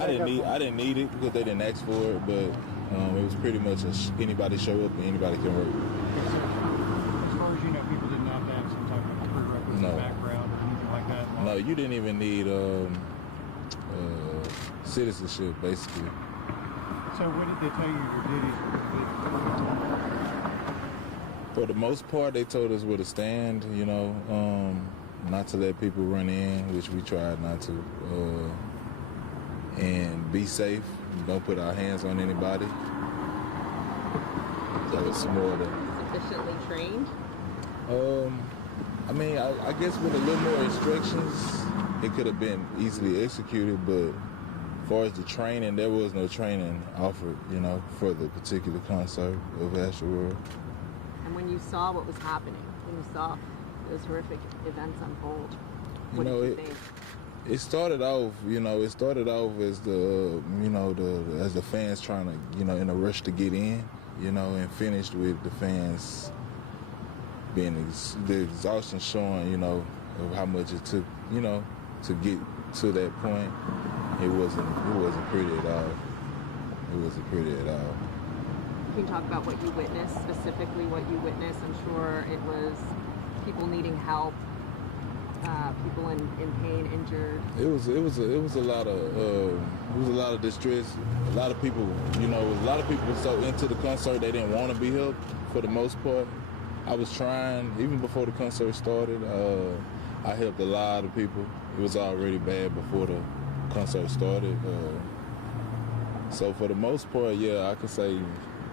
I didn't need it because they didn't ask for it, but it was pretty much anybody show up and anybody can work. As far as you know, people didn't have to have some type of prerequisite background or anything like that? No, you didn't even need citizenship, basically. So what did they tell you your duties were? For the most part, they told us where to stand, you know, not to let people run in, which we tried not to, and be safe. Don't put our hands on anybody. That was some more of that. Sufficiently trained? I mean, I guess with a little more instructions, it could have been easily executed, but as far as the training, there was no training offered, you know, for the particular concert of Astroworld. And when you saw what was happening, when you saw those horrific events unfold, what did you think? It started off, as the, as the fans trying to, in a rush to get in, and finished with the fans being the exhaustion showing, of how much it took, to get to that point. It wasn't pretty at all. It wasn't pretty at all. Can you talk about what you witnessed, specifically what you witnessed? I'm sure it was people needing help, people in pain, injured. It was a lot of distress. A lot of people, a lot of people were so into the concert they didn't want to be helped for the most part. I was trying, even before the concert started, I helped a lot of people. It was already bad before the concert started. So for the most part, yeah, I could say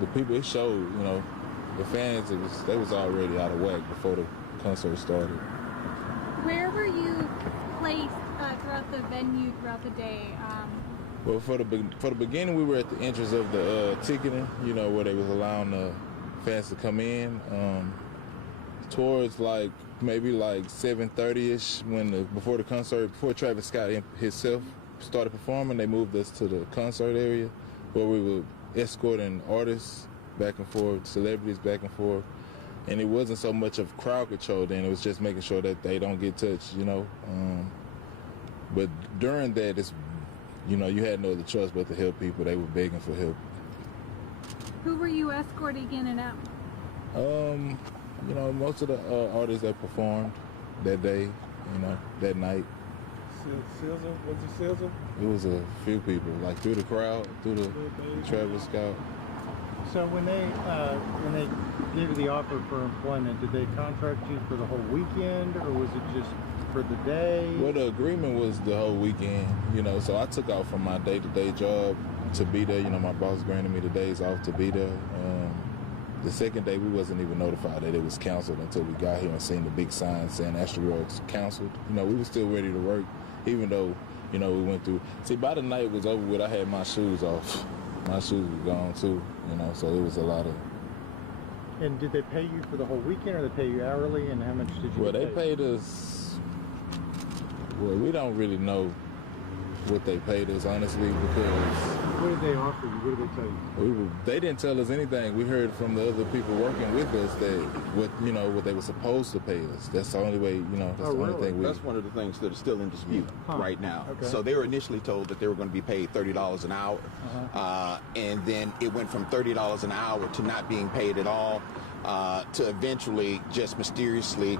the people, it showed, the fans, they was already out of whack before the concert started. Where were you placed throughout the venue, throughout the day? Well, for the beginning, we were at the entrance of the ticketing, where they was allowing the fans to come in. Towards maybe 7:30ish, before Travis Scott himself started performing, they moved us to the concert area where we were escorting artists back and forth, celebrities back and forth. And it wasn't so much of crowd control then, it was just making sure that they don't get touched, But during that, you had no other choice but to help people. They were begging for help. Who were you escorting in and out? Most of the artists that performed that day, that night. SZA? Was it SZA? It was a few people, through the crowd, through the Travis Scott. So when they gave you the offer for employment, did they contract you for the whole weekend, or was it just for the day? Well, the agreement was the whole weekend, so I took off from my day-to-day job to be there. My boss granted me the days off to be there. The second day, we wasn't even notified that it was canceled until we got here and seen the big sign saying Astroworld's canceled. We were still ready to work, even though, we went through. See, by the night it was over with, I had my shoes off. My shoes were gone too, so it was a lot of... And did they pay you for the whole weekend, or they pay you hourly, and how much did you Well, pay? They paid us... Well, we don't really know what they paid us, honestly, because... What did they offer you? What did they tell you? They didn't tell us anything. We heard from the other people working with us that what they were supposed to pay us. That's the only way, that's the only thing we... That's one of the things that is still in dispute right now. Okay. So they were initially told that they were going to be paid $30 an hour, and then it went from $30 an hour to not being paid at all, to eventually just mysteriously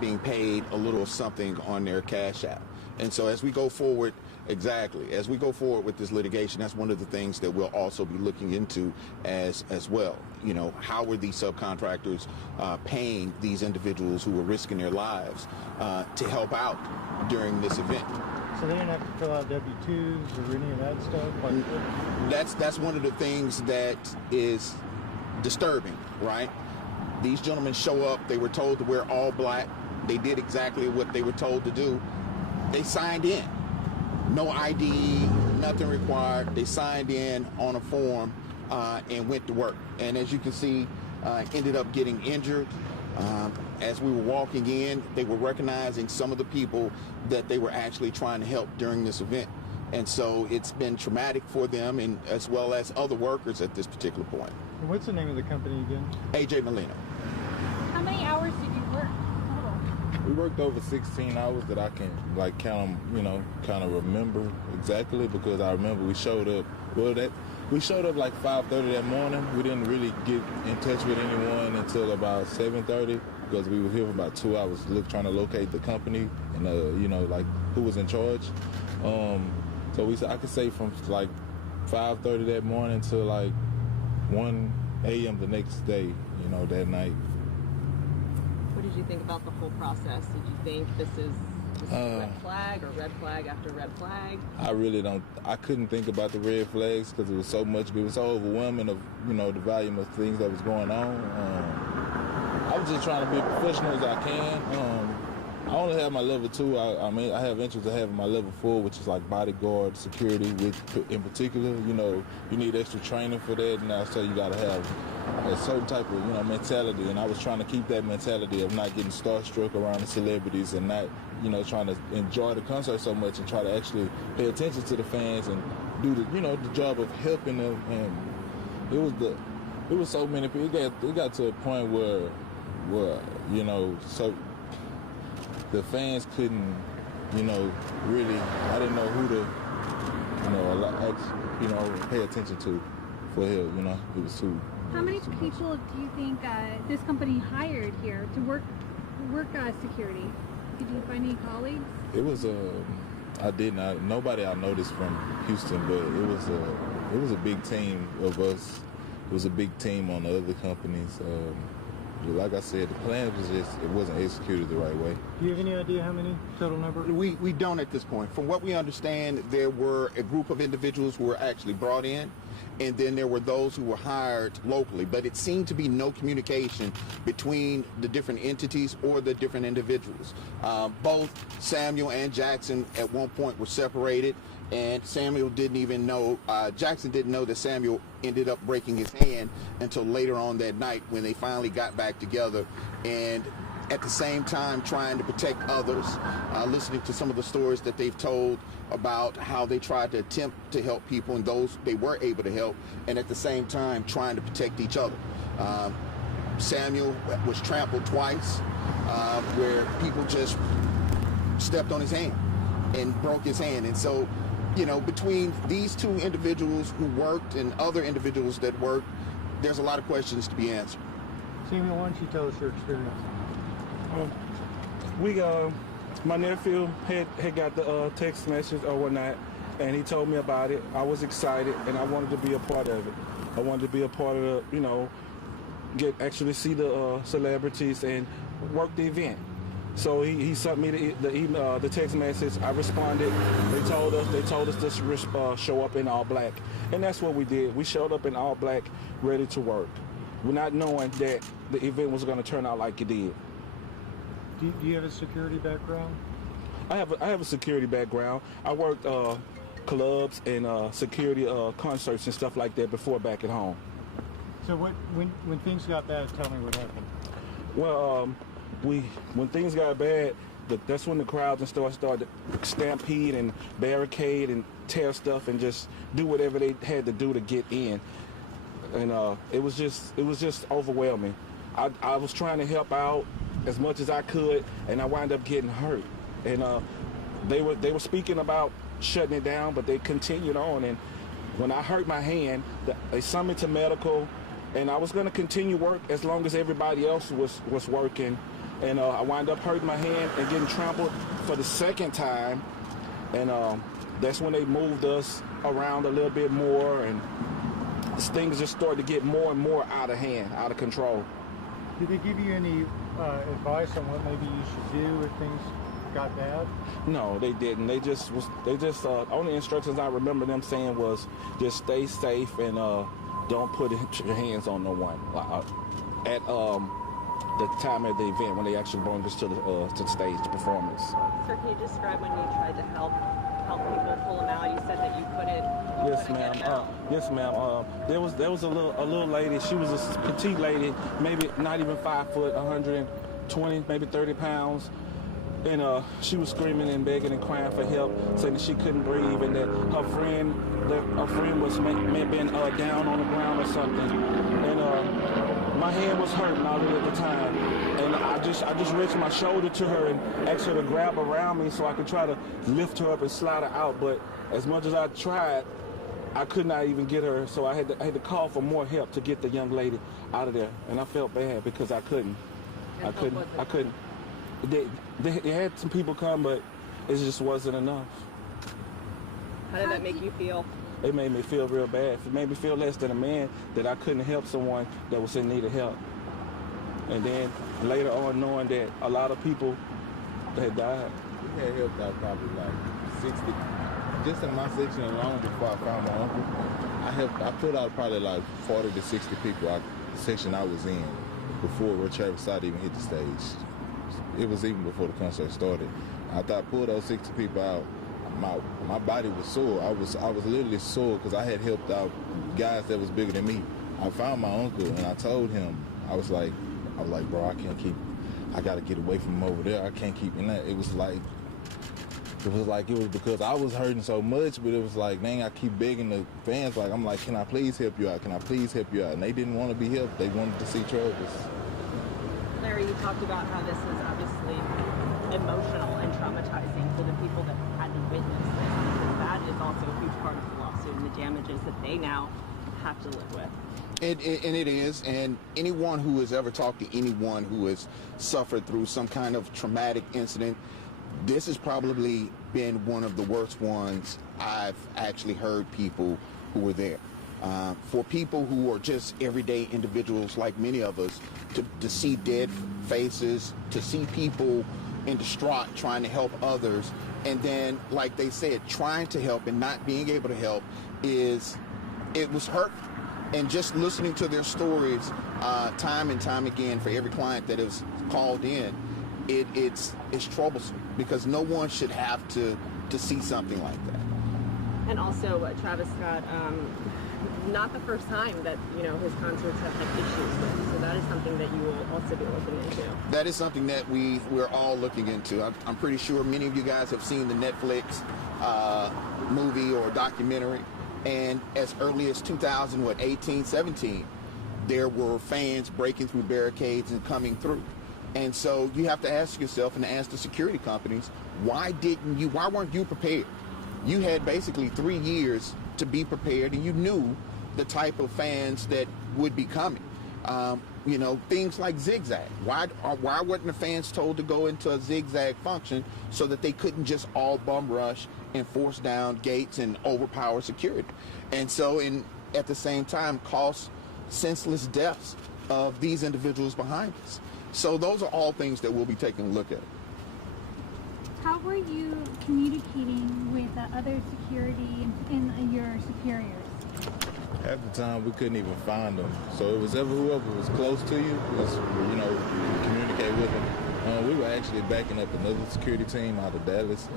being paid a little of something on their Cash App. And so as we go forward, as we go forward with this litigation, that's one of the things that we'll also be looking into as well. How were these subcontractors paying these individuals who were risking their lives to help out during this event? So they didn't have to fill out W-2s or any of that stuff? That's one of the things that is disturbing, right? These gentlemen show up, they were told to wear all black, they did exactly what they were told to do. They signed in. No ID, nothing required. They signed in on a form and went to work. And as you can see, ended up getting injured. As we were walking in, they were recognizing some of the people that they were actually trying to help during this event. And so it's been traumatic for them, and as well as other workers at this particular point. And what's the name of the company again? AJ Molina. How many hours did you work total? We worked over 16 hours that I can like count them, kind of remember exactly, because I remember we showed up. We showed up like 5:30 that morning. We didn't really get in touch with anyone until about 7:30 because we were here for about 2 hours trying to locate the company and like who was in charge. So I could say from like 5:30 that morning to like 1 a.m. the next day, that night. What did you think about the whole process? Did you think this is red flag or red flag after red flag? I couldn't think about the red flags because it was so overwhelming of, the volume of things that was going on. I was just trying to be as professional as I can. I only have my level 2. I have interest in having my level 4, which is like bodyguard security, which in particular, you need extra training for that. And so you got to have a certain type of, mentality. And I was trying to keep that mentality of not getting starstruck around the celebrities and not, trying to enjoy the concert so much and try to actually pay attention to the fans and do the job of helping them. And it was so many people. It got to a point where so the fans couldn't, really, I didn't know who to, pay attention to for help, it was too. How many people do you think this company hired here to work security? Did you find any colleagues? It was I did not. Nobody I noticed from Houston, but it was a big team of us. It was a big team on the other companies. Like I said, the plan was it wasn't executed the right way. Do you have any idea how many total number? We don't at this point. From what we understand, there were a group of individuals who were actually brought in, and then there were those who were hired locally. But it seemed to be no communication between the different entities or the different individuals. Both Samuel and Jackson at one point were separated, and Samuel didn't even know, Jackson didn't know that Samuel ended up breaking his hand until later on that night when they finally got back together. And at the same time trying to protect others, listening to some of the stories that they've told about how they tried to attempt to help people and those they were able to help, and at the same time trying to protect each other. Samuel was trampled twice, where people just stepped on his hand and broke his hand. And so, between these two individuals who worked and other individuals that worked, there's a lot of questions to be answered. Samuel, why don't you tell us your experience? My nephew had got the text message or whatnot, and he told me about it. I was excited, and I wanted to be a part of it. I wanted to be a part of the, actually see the celebrities and work the event. So he sent me the text message. I responded. They told us to show up in all black, and that's what we did. We showed up in all black, ready to work. We're not knowing that the event was going to turn out like it did. Do you have a security background? I have a security background. I worked clubs and security concerts and stuff like that before back at home. So when things got bad, tell me what happened. Well, when things got bad, that's when the crowds and stuff started to stampede and barricade and tear stuff and just do whatever they had to do to get in. And it was just overwhelming. I was trying to help out as much as I could, and I wound up getting hurt. And they were speaking about shutting it down, but they continued on. And when I hurt my hand, they sent me to medical, and I was going to continue work as long as everybody else was working. And I wound up hurting my hand and getting trampled for the second time. And that's when they moved us around a little bit more, and things just started to get more and more out of hand, out of control. Did they give you any advice on what maybe you should do if things got bad? No, they didn't. They just only instructions I remember them saying was just stay safe and don't put your hands on no one. At the time of the event when they actually brought us to the stage, the performance. Sir, can you describe when you tried to help people pull them out? You said that you couldn't. Yes, ma'am. Yes, ma'am. There was a little lady. She was a petite lady, maybe not even 5 foot, 120, maybe 30 pounds. And she was screaming and begging and crying for help, saying that she couldn't breathe and that her friend was may have been down on the ground or something. And my hand was hurting already at the time, and I just reached my shoulder to her and asked her to grab around me so I could try to lift her up and slide her out. But as much as I tried, I could not even get her. So I had to call for more help to get the young lady out of there. And I felt bad because I couldn't. I couldn't. They had some people come, but it just wasn't enough. How did that make you feel? It made me feel real bad. It made me feel less than a man that I couldn't help someone that was in need of help. And then later on, knowing that a lot of people had died. We had helped out probably like 60, just in my section alone before I found my uncle. I put out probably like 40 to 60 people out the section I was in before Travis Scott even hit the stage. It was even before the concert started. After I pulled those 60 people out, my body was sore. I was literally sore because I had helped out guys that was bigger than me. I found my uncle and I told him, I was like, bro, I gotta get away from him over there. I can't keep in that. It was because I was hurting so much, but it was like, dang, I keep begging the fans, like, I'm like, can I please help you out? Can I please help you out? And they didn't want to be helped. They wanted to see Travis. Larry, you talked about how this was obviously emotional and traumatizing for the people that had to witness this, because that is also a huge part of the lawsuit and the damages that they now have to live with. And it is, and anyone who has ever talked to anyone who has suffered through some kind of traumatic incident, this has probably been one of the worst ones I've actually heard people who were there. For people who are just everyday individuals like many of us, to see dead faces, to see people in distraught trying to help others, and then, like they said, trying to help and not being able to help, it was hurtful. And just listening to their stories time and time again for every client that has called in, it's troublesome, because no one should have to see something like that. And also, Travis Scott, not the first time that, his concerts have had issues with. So that is something that you will also be looking into. That is something that we're all looking into. I'm pretty sure many of you guys have seen the Netflix movie or documentary. And as early as 2018, 17, there were fans breaking through barricades and coming through. And so you have to ask yourself and ask the security companies, why weren't you prepared? You had basically 3 years to be prepared, and you knew the type of fans that would be coming. Things like zigzag. Why weren't the fans told to go into a zigzag function so that they couldn't just all bum rush and force down gates and overpower security? And so, at the same time, cause senseless deaths of these individuals behind us. So those are all things that we'll be taking a look at. How were you communicating with other security and your superiors? Half the time we couldn't even find them. So it was whoever was close to you was, communicate with them. We were actually backing up another security team out of Dallas.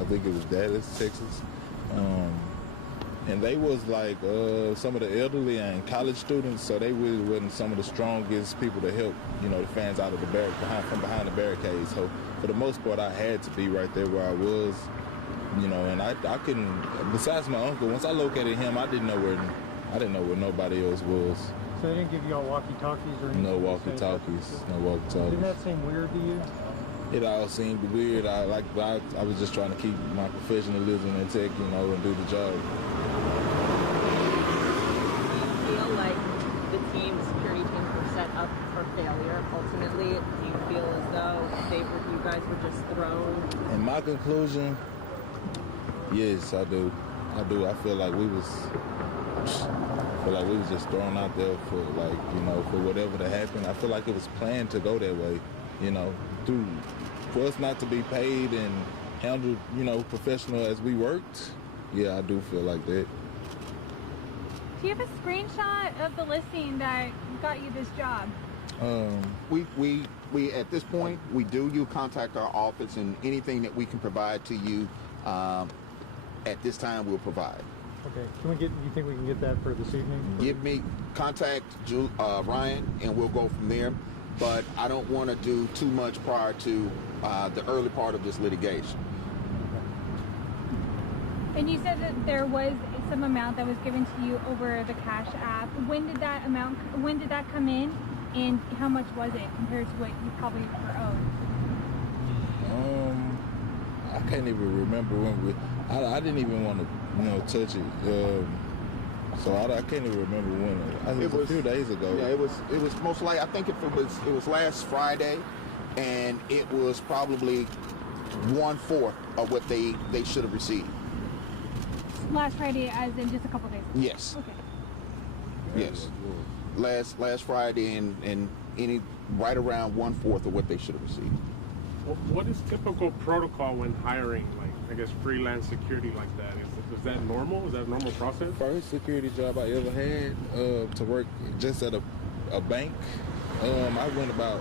I think it was Dallas, Texas. And they was like some of the elderly and college students, so they really wasn't some of the strongest people to help, the fans out of the from behind the barricades. So for the most part, I had to be right there where I was, and I couldn't. Besides my uncle, once I located him, I didn't know where nobody else was. So they didn't give y'all walkie-talkies or anything? No walkie-talkies. No walkie-talkies. Didn't that seem weird to you? It all seemed weird. I was just trying to keep my professionalism intact, and do the job. Do you feel like the security teams were set up for failure ultimately? Do you feel as though you guys were just thrown? In my conclusion, yes, I do. I feel like we was just thrown out there for for whatever to happen. I feel like it was planned to go that way, for us not to be paid and handled, professional as we worked. Yeah, I do feel like that. Do you have a screenshot of the listing that got you this job? We at this point, we do. You contact our office, and anything that we can provide to you at this time, we'll provide. Okay. You think we can get that for this evening? Contact Ryan, and we'll go from there. But I don't want to do too much prior to the early part of this litigation. And you said that there was some amount that was given to you over the Cash App. When did that come in? And how much was it compared to what you probably were owed? I can't even remember when I didn't even want to, touch it. So I can't even remember when. It was a few days ago. Yeah, it was most likely. I think it was last Friday, and it was probably 1/4 of what they should have received. Last Friday, as in just a couple days ago? Yes. Okay. Yes. Last Friday, and any right around 1/4 of what they should have received. What is typical protocol when hiring, like, I guess, freelance security like that? Is that normal? Is that a normal process? First security job I ever had to work just at a bank. I went about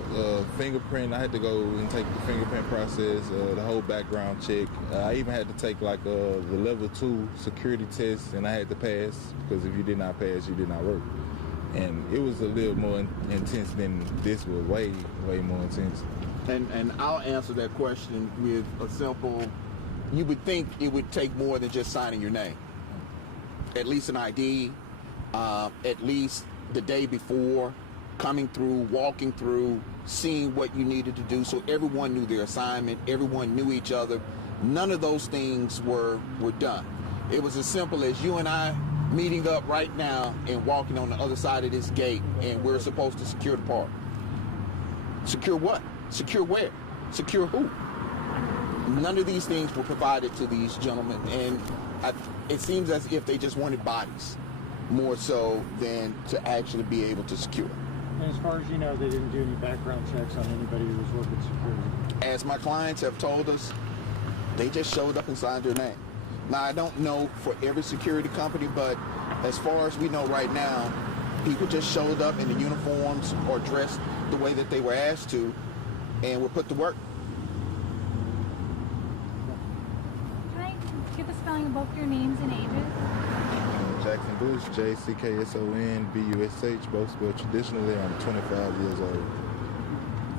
fingerprint. I had to go and take the fingerprint process, the whole background check. I even had to take like the level 2 security test, and I had to pass, because if you did not pass, you did not work. And it was a little more intense than this was, way more intense. And I'll answer that question with a simple, you would think it would take more than just signing your name. At least an ID, at least the day before, coming through, walking through, seeing what you needed to do, so everyone knew their assignment, everyone knew each other. None of those things were done. It was as simple as you and I meeting up right now and walking on the other side of this gate, and we're supposed to secure the park. Secure what? Secure where? Secure who? None of these things were provided to these gentlemen, and it seems as if they just wanted bodies more so than to actually be able to secure. And as far as you know, they didn't do any background checks on anybody who was working security? As my clients have told us, they just showed up and signed their name. Now, I don't know for every security company, but as far as we know right now, people just showed up in the uniforms or dressed the way that they were asked to, and were put to work. Can I get the spelling of both your names and ages? Jackson Bush, JCKSON BUSH, both spelled traditionally. I'm 25 years old.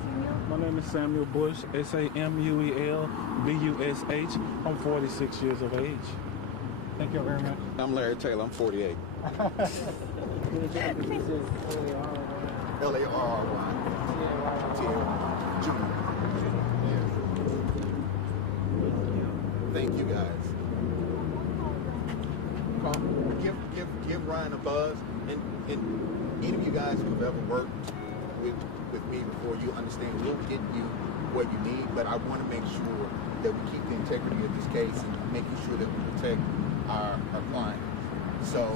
Samuel? My name is Samuel Bush, SAMUEL BUSH. I'm 46 years of age. Thank you very much. I'm Larry Taylor. I'm 48. L-A-R-R-Y. Junior. Yeah. Thank you guys. Give Ryan a buzz, and any of you guys who've ever worked with me before, you understand we'll get you what you need, but I want to make sure that we keep the integrity of this case and making sure that we protect our client. So,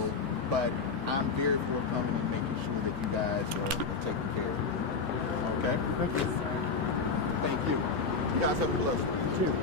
but I'm very forthcoming in making sure that you guys are taken care of. Okay? Thank you. Thank you. You guys have a blessed one. You too.